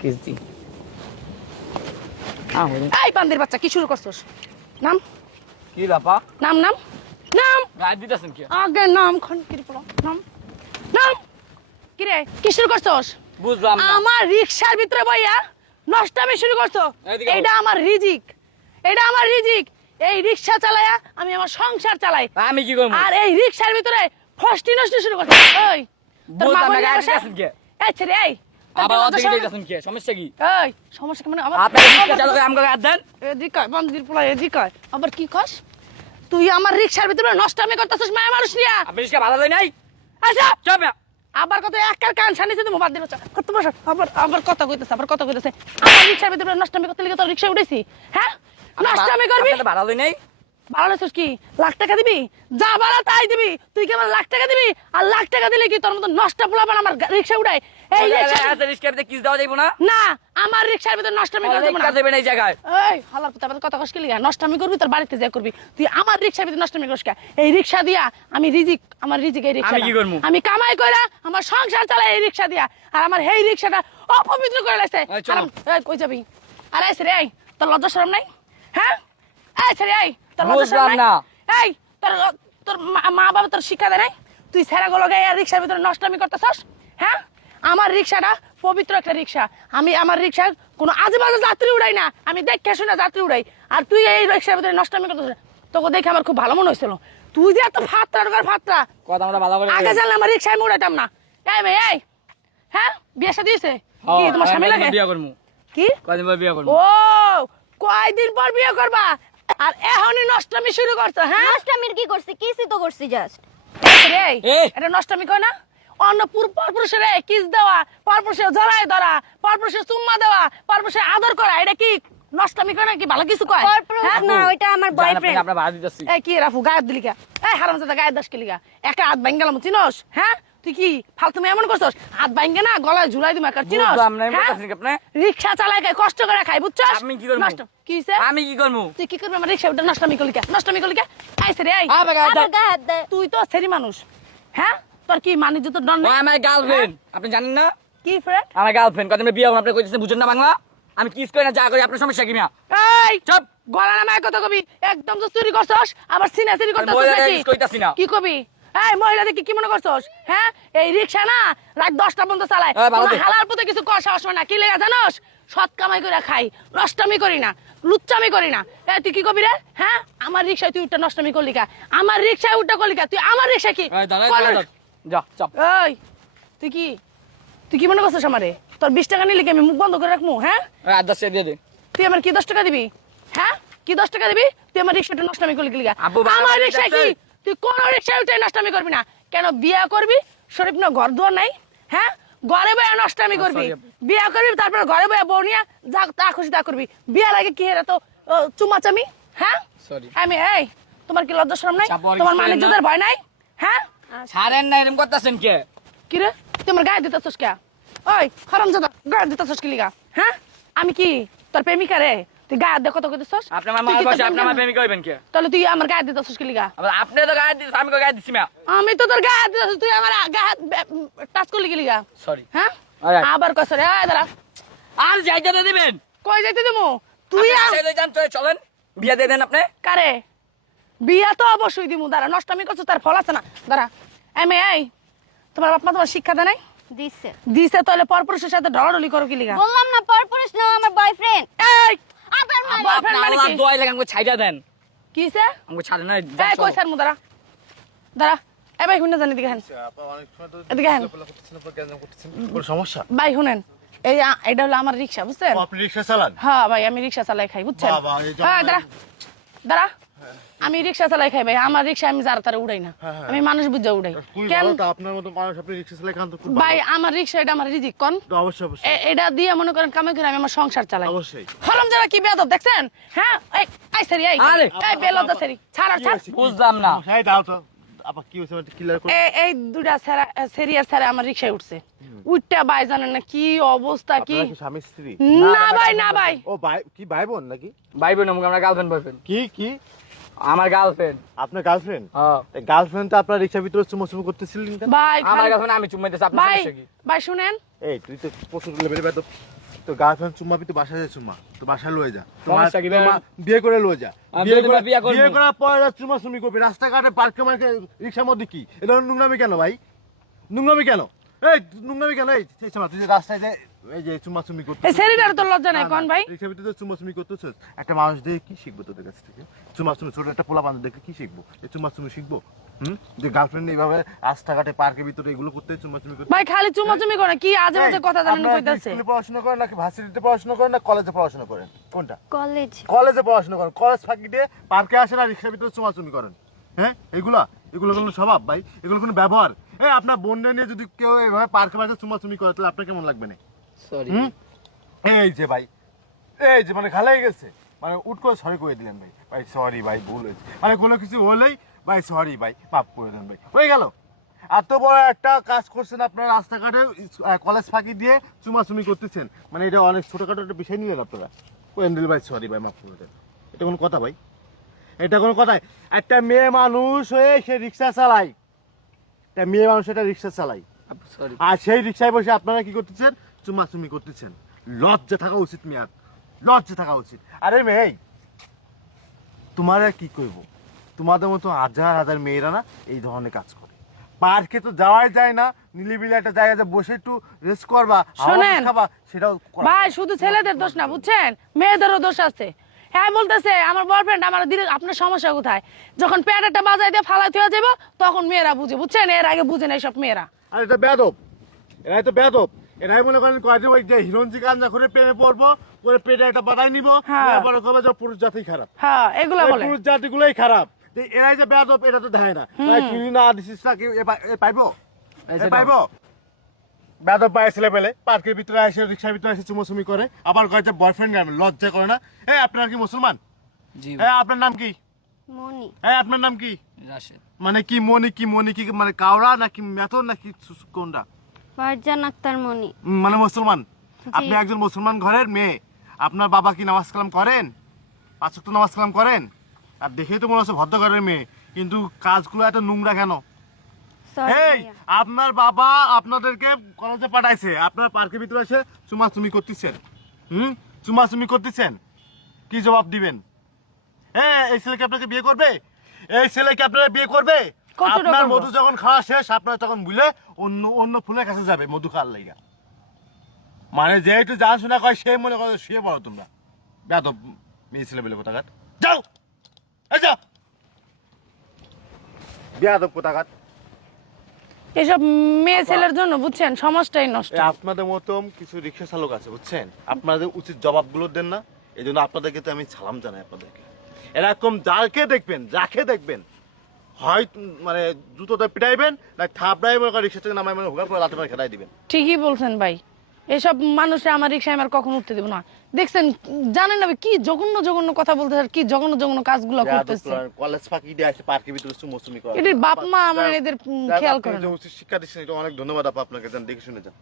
Kiss দি এই বান্দির বাচ্চা কি শুরু করছস? নাম কি বাপা নাম নাম নাম গায়ে দিতেছেন কি আগে নাম খন কি পড়ো নাম নাম কি রে কি শুরু করছস? বুঝলাম না আমার রিকশার ভিতরে বইয়া নষ্টামি শুরু করছো। এদিকে এটা আমার রিজিক, এটা আমার রিজিক। এই রিকশা চালায়া আমি আমার সংসার চালাই। আমি কি করব আর এই রিকশার ভিতরে ফষ্টি নষ্টি শুরু করছো। ওই তোর মা বুঝলাম না বলি গায়ে বসে দিতেছেন কি এই ছেড়ে এই তোর আবার কি লজ্জা অর্ধেক শরম? দিতেছেন কি সমস্যা কি এই সমস্যা কি মানে আবার আপনি রিক্সা চালক আমগো গায়ে দেন এদিকে বান্দির পোলা এদিকে আবার কি কস? তুই আমার রিকশার ভিতরে নষ্টামি করতেছিস মায়া মানুষ নিয়া। আপনি রিক্সা ভাড়া দেয় নাই আচ্ছা চুপ আবার কত একার কান ছানিছে তুমি বাদ দিবা কত বছর আবার আবার কথা কইতেছে আমার রিকশার ভিতরে নষ্টামি করতে লিগে তোর রিকশা উঠেছি। হ্যাঁ নষ্টামি করবি আপনি ভাড়া দেয় নাই ভাড়া লইছিস কি লাখ টাকা দিবি? যা ভাড়া তাই দিবি। তুই কি আমার লাখ টাকা দিবি? আর লাখ টাকা দিলে কি তোর মতো নষ্ট পোলাপান আমার রিকশা উঠায়? এই রিক্সার ভিতরে কিস দেওয়া যাইবো না না আমার রিকশার ভিতরে নষ্টামি করা যাবে না। রিক্সা দেবেন এই জায়গায় এই হালার কথা কথা কস কি লিগা নষ্টামি করবি তোর বাড়িতে যা করবি। তুই আমার রিকশার ভিতরে নষ্টামি করিস কা? এই রিকশা দিয়া আমি রিজিক আমার রিজিক এই রিকশা আমি কি করবো? আমি কামাই কইরা আমার সংসার চালাই এই রিকশা দিয়া। আর আমার এই রিকশাটা অপবিত্র করে লাইছে। এই চল। এই কই যাবি? আরে এই রে এই তোর লজ্জা শরম নাই? হ্যাঁ এই রে এই তোর লজ্জা শরম বুঝলাম নাই? না। এই তোর তোর মা বাবা তোর শিক্ষা দেয় নাই? তুই ছেড়া গুলো গায়ে রিকশার ভিতরে নষ্টামি করতেছস। হ্যাঁ আমার রিকশাটা পবিত্র একটা রিকশা। আমি আমার রিকশার কোনো আজে বাজে যাত্রী উড়াই না। আমি দেখে শুনে যাত্রী উড়াই। আর তুই এই রিকশার ভিতরে নষ্টামি করতেছিস। তোকে দেখে আমার খুব ভালো মনে হয়েছিল। তুই যে এত ফাত্রা ফাত্রা কথা আমরা ভালো করে আগে জানলে আমার রিকশায় আমি উড়াইতাম না। এই মেয়ে এই হ্যাঁ বিয়ে শাদী হয়েছে কি তোমার স্বামী লাগে? বিয়ে করবো কি কদিন পর বিয়ে করবো ও কয়দিন পর বিয়ে করবা? আর এখনই নষ্টামি শুরু করছো? হ্যাঁ নষ্টামির কি করছি? কিসই তো করছি জাস্ট। এই। এটা নষ্টামি কয় না? অন্য পরপুরুষের কিস দেওয়া, পরপুরুষের জড়ায় ধরা, পরপুরুষের চুম্মা দেওয়া, পরপুরুষের আদর করা, এটা কি নষ্টামি কয় নাকি ভালো কিছু কয়? পরপুরুষ হ্যাঁ? না, ওইটা আমার বয়ফ্রেন্ড। আমরা ভাড়া দিতেছি এই কি রাফু গায়ের দিলিকা? এই হারামজাদা গায়ের দাস কিলিকা? একা হাত ভাঙ গেলাম চিনস? হ্যাঁ তুই কি ফালতু এমন করছস? হাত ভাঙে না গলায় ঝুলাই দিমা কার চিনস? বুঝলাম না, হ্যাঁ? বলতাছেন কি আপনি? রিকশা চালায় খায় কষ্ট করে খায় বুঝছস? আমি কি করবো? নষ্ট কি হইছে? আমি কি করবো তুই কি করবি আমার রিকশা উঠে নষ্টামি কলিকা? নষ্টামি কলিকা? আইছে রে এই আবার গায়ে আবার গায়ে হাত দেয়। তুই তো সেরি মানুষ। হ্যাঁ তোর কি মানি জুতো ডন ও নাই? আমার গার্লফ্রেন্ড আপনি জানেন না কি ফ্রেন্ড? আমার গার্লফ্রেন্ড কদিন বিয়ে করবো আপনি কইতেছেন বুঝেন না বাংলা আমি কিস করি না যা করি আপনার সমস্যা কি মিয়া এই চুপ গলা নামায় কথা কবি একদম তো চুরি করছস আবার সিনা চুরি করছস মহিলাদের নাকি? কিস কইতাছি না। কি কবি? এই মহিলাদের কি মনে করছস? হ্যাঁ এই রিকশা না রাত 10টা পর্যন্ত চালায়। ভালো কোনো দে। হালার পথে কিছু কর সাহস হয় না। কি লেগা জানোস? সৎ কামাই করে খাই, নষ্টামি করি না, লুচ্চামি করি না। এই তুই কি কবি রে? হ্যাঁ আমার রিকশায় তুই উঠটা নষ্টামি করলি কা? আমার রিকশায় উঠটা করলি কা? তুই আমার রিকশা কি এই দাঁড়া কোন- যা চাপ এই তুই কি মনে করছস আমারে? তোর 20 টাকা নিলি কি আমি মুখ বন্ধ করে রাখবো? হ্যাঁ আদার্স দিয়ে দে তুই আমার কি 10 টাকা দিবি? হ্যাঁ কি 10 টাকা দিবি? তুই আমার রিকশাটা নষ্টামি করলি কি লিগা? আব্বু বাবা আমার বাড়ি রিকশা কি? যাচ্ছে। তুই কোন রিকশায় উঠে নষ্টামি করবি না? কেন বিয়া করবি? শরীফ না ঘর দুয়ার নাই? হ্যাঁ ঘরে বয়ে নষ্টামি করবি। sorry আব্বু। বিয়া করবি তারপর ঘরে বয়ে বউ নিয়া যা তা খুশি তা করবি। বিয়ার আগে কি হেরা তো চুমাচামি? হ্যাঁ সরি আমি এই তোমার কি লজ্জা শরম নাই? চাপ আর তোমার কিছু মানে করেন না? জুতার ভয় নাই? হ্যাঁ ছাড়েন না এরকম করতেছেন কে কি রে তুই আমার গায়ে দিতেছস কে? ওই হারামজাদা গায়ে দিতেছস কি লিগা? হ্যাঁ আমি কি তোর প্রেমিকা রে? তুই গায়ে দিয়ে কত কইতেছস? আপনি আমার তুই মা কি তোর বসে আপনি প্রেমিকা আমার না? প্রেমিক হইবেন কে তাহলে তুই আমার গায়ে দিতেছস কি লিগা? আবার আপনি তো গায়ে দিছেন আমি গায়ে দিছি মিয়া আমি তো তোর গায়ে দিতেছস তুই আমার গায়ে টাচ করলি কি লিগা? সরি হ্যাঁ Alright. আবার কস রে এই দাঁড়া আর যাইতে তো দিবেন কই যাইতে দেবো? তুই যান চলেন বিয়া দিয়ে দেন আপনি কারে বিয়া তো অবশ্যই দিমু। দাঁড়া নষ্টামি করছো তার ফল আছে না। দাঁড়া এই তোমার বাপ মা তোমার শিক্ষা দেয় নাই? দিছে। দিছে তাহলে পরপুরুষের সাথে ঢলাঢলি করো কি লিগা? বললাম না পরপুরুষ না, আমার বয়ফ্রেন্ড। এই আবার মানে boyfriend মানে আল্লাহ কি? দোয়াই লাগে আমাকে ছাইড়া দেন কিসে? আমাকে ছাড়েন না এই কই স্যার মুদারা দাঁড়া এই ভাই শুনে জানি দিকে হেন এদিকে হেন কোনো সমস্যা? ভাই শুনেন এই এটা হলো আমার রিকশা বুঝছেন? আপনি রিক্সা চালান? হ্যাঁ ভাই আমি রিকশা চালাই খাই বুঝছেন? বাবা, এই জন্য- হ্যাঁ দাঁড়া দাঁড়া আমি রিকশা চালাই খাই ভাই। আমার রিকশা আমি যারা তারা উড়াই না। হ্যাঁ, হ্যাঁ। আমি মানুষ বুঝা উড়াই। খুবই কেন ভালো তো, আপনার মতো মানুষ আপনি রিক্সা চালায় খান তো খুব ভাই ভালো। আমার রিকশা এটা আমার রিজিক কোন তো অবশ্যই অবশ্যই এটা দিয়ে মনে করেন কামাই করে আমি আমার সংসার চালাই। অবশ্যই। হরম যারা কি বেয়াদব দেখছেন? হ্যাঁ এই এই সারি এই আরে, এই বেলদা সারি ছাড় আর কি ছাড়। হয়েছে? বুঝলাম না হ্যাঁ দাও তো আপা কি হয়েছে একটু ক্লিয়ার করুন। এই দুটা সেরিয়ার স্যার আমার রিকশায় উঠছে। উঠটা ভাই জানেন না কি অবস্থা কি? আপনারা কি স্বামী স্ত্রী? না ভাই না ভাই ও ভাই কি ভাই বোন নাকি? ভাই বোন আমরা গার্লফ্রেন্ড বয়ফ্রেন্ড কি কি আমার গার্লফ্রেন্ড আপনার গার্লফ্রেন্ড? হ্যাঁ গার্লফ্রেন্ড তো আপনার রিক্সার ভিতরে চুমুচুমু করতেছিলেন কেন? ভাই আমার খালি- গার্লফ্রেন্ড আমি চুমাইতেছি আপনার ভাই সমস্যা কি ভাই শুনেন এই তুই তো প্রচুর লেভেলে বেদ। তো গার্লফ্রেন্ড চুম্মা পিতে বাসায় যায় চুম্মা তো বাসায় লয়ে যা সমস্যা কি ভাই? বিয়ে করে লয়ে যা আমি বিয়ে যদি ভাই বিয়ে করবো। বিয়ে করার পর চুম্মা চুমি করবি রাস্তাঘাটে পার্কে মার্কে রিক্সার মধ্যে কি এটা নোংরামি কেন ভাই নোংরামি কেন এই নোংরামি কেন এই শোনা তুই যে রাস্তায় যে এই যে চুম্মা চুমি করতে এই ছেলেটার তো লজ্জা নাই কোন ভাই? রিক্সার ভিতরে চুম্মা চুমি করতেছিস একটা মানুষ দেখে কি শিখবো তোদের কাছ থেকে চুম্মা চুমি ছোট একটা পোলা বান্ধব দেখে কি শিখবো এই চুম্মা চুমি শিখবো যে গার্লফ্রেন্ড এইভাবে রাস্তাঘাটে পার্কের ভিতরে এগুলো করতে চুম্মা চুমি করতে ভাই খালি চুমাচুমি করে কি আজে বাজে কথা জানেন আপনারা কি কইতাছে? স্কুলে পড়াশোনা করেন নাকি ভার্সিটিতে পড়াশোনা করেন না কলেজে পড়াশোনা করেন কোনটা কলেজ কলেজে পড়াশোনা করেন কলেজ ফাঁকি দিয়ে পার্কে আসেন আর রিক্সার ভিতরে চুমাচুমি করেন হ্যাঁ এগুলো কোনো স্বভাব ভাই এগুলো কোনো ব্যবহার এই আপনার বোনদের নিয়ে যদি কেউ এইভাবে পার্কে মাঝে চুমাচুমি করে তাহলে আপনার কেমন লাগবে না সরি এই যে ভাই এই যে মানে খালাই গেছে মানে উঠ করে সরি করে দিলেন ভাই ভাই সরি ভাই ভুল হয়েছে মানে কোনো কিছু হলেই ভাই সরি ভাই মাফ করে দেন ভাই হয়ে গেল এত বড় একটা কাজ করছেন আপনারা রাস্তাঘাটে কলেজ ফাঁকি দিয়ে চুমাচুমি করতেছেন মানে এটা অনেক ছোটখাটো একটা বিষয় নিলেন আপনারা কোয়েন দিল ভাই সরি ভাই মাফ করে দেন এটা কোনো কথা ভাই এটা কোনো কথা একটা মেয়ে মানুষ হয়ে সে রিক্সা চালায় একটা মেয়ে মানুষ একটা রিক্সা চালায় সরি আর সেই রিক্সায় বসে আপনারা কি করতেছেন চুমাচুমি করতেছেন লজ্জা থাকা উচিত মেয়ার লজ্জা থাকা উচিত আরে মেয়ে তোমার আর কি করবো তোমাদের মতো হাজার হাজার মেয়েরা না এই ধরনের কাজ করে পার্কে তো যাওয়াই যায় না নিলিবিলি একটা জায়গাতে বসে একটু রেস্ট করবা হাওয়া শোনেন, খাবা সেটাও করা ভাই যায় না। শুধু ছেলেদের দোষ না বুঝছেন, মেয়েদেরও দোষ আছে। হ্যাঁ বলতেছে আমার বয়ফ্রেন্ড আমার দিদি, আপনার সমস্যা কোথায়? যখন প্যাডেরটা বাজাই দিয়ে ফালাই হয়ে যাবো তখন মেয়েরা বুঝে, বুঝছেন? এর আগে বুঝে না এইসব মেয়েরা। আর এটা বেদব এরাই তো বেদব এরাই মনে করেন কয়দিন ওই যে হিরঞ্জি কান্না করে প্রেমে পড়বো করে পেটে একটা বাড়াই নিবো হ্যাঁ। বড় কবে যে পুরুষ জাতি খারাপ হ্যাঁ এগুলা এই বলে। পুরুষ জাতিগুলোই খারাপ যে এরাই যে বেদব এটা তো দেয় না ভাই তুই না দিছিস না কি এ পাইবো এ পাইবো বেদব পায় ছেলে পেলে পার্কের ভিতরে এসে রিক্সার ভিতরে এসে চুমোচুমি করে আবার কয় যে বয়ফ্রেন্ড লজ্জা করে না এই আপনার কি মুসলমান জি হ্যাঁ আপনার নাম কি মনি হ্যাঁ আপনার নাম কি রাশেদ মানে কি মনি কি মানে কাওড়া নাকি মেথর নাকি কোনটা ফারজান আক্তার মনি মানে মুসলমান আপনি একজন মুসলমান ঘরের মেয়ে আপনার বাবা কি নামাজ কালাম করেন 5 ওয়াক্ত নামাজ কালাম করেন আর দেখেই তো মনে হচ্ছে ভদ্র ঘরের মেয়ে কিন্তু কাজগুলো এত নোংরা কেন সরি এই আপনার বাবা আপনাদেরকে কলেজে পাঠাইছে আপনার পার্কের ভিতরে এসে চুমাচুমি করতেছেন চুমাচুমি করতেছেন কি জবাব দিবেন এই ছেলেকে আপনাকে বিয়ে করবে এই ছেলেকে আপনারা বিয়ে করবে কতটা আপনার করবো? মধু যখন খাওয়া শেষ আপনারা তখন ভুলে অন্য অন্য ফুলের কাছে যাবে মধু খাওয়ার লাইগা মানে যেহেতু জানাশোনা কয় সে মনে করে শুয়ে পড়ো তোমরা বেয়াদব মেয়ে ছেলে বলে কোথাকার যাও এই যাও বেয়াদব কোথাকার এসব মেয়ে ছেলের জন্য বুঝছেন সমাজটাই নষ্ট। আপনাদের মতন কিছু রিক্সা চালক আছে বুঝছেন আপনাদের উচিত জবাবগুলো দেন না এই জন্য আপনাদেরকে তো আমি সালাম জানাই আপনাদেরকে এরকম যাকে দেখবেন হয় মানে জুতোতে পিটাইবেন না থাপড়াই মনে রিক্সা থেকে নামাই মানে হুগা করে লাঠি মারে খেলাই দিবেন ঠিকই বলছেন ভাই, এসব মানুষে আমার রিক্সায় আমার কখন উঠতে দেবো না। দেখছেন জানেন না কি জঘন্য জঘন্য কথা বলতে, আর কি জঘন্য জঘন্য কাজগুলো করতেছে। কলেজ ফাঁকি দিয়ে আসে পার্কের ভিতরে মৌসুমি করে এটির বাপ মা আমার এদের খেয়াল করে না। শিক্ষা দিচ্ছেন এটা অনেক ধন্যবাদ আপা আপনাকে যান দেখে শুনে যান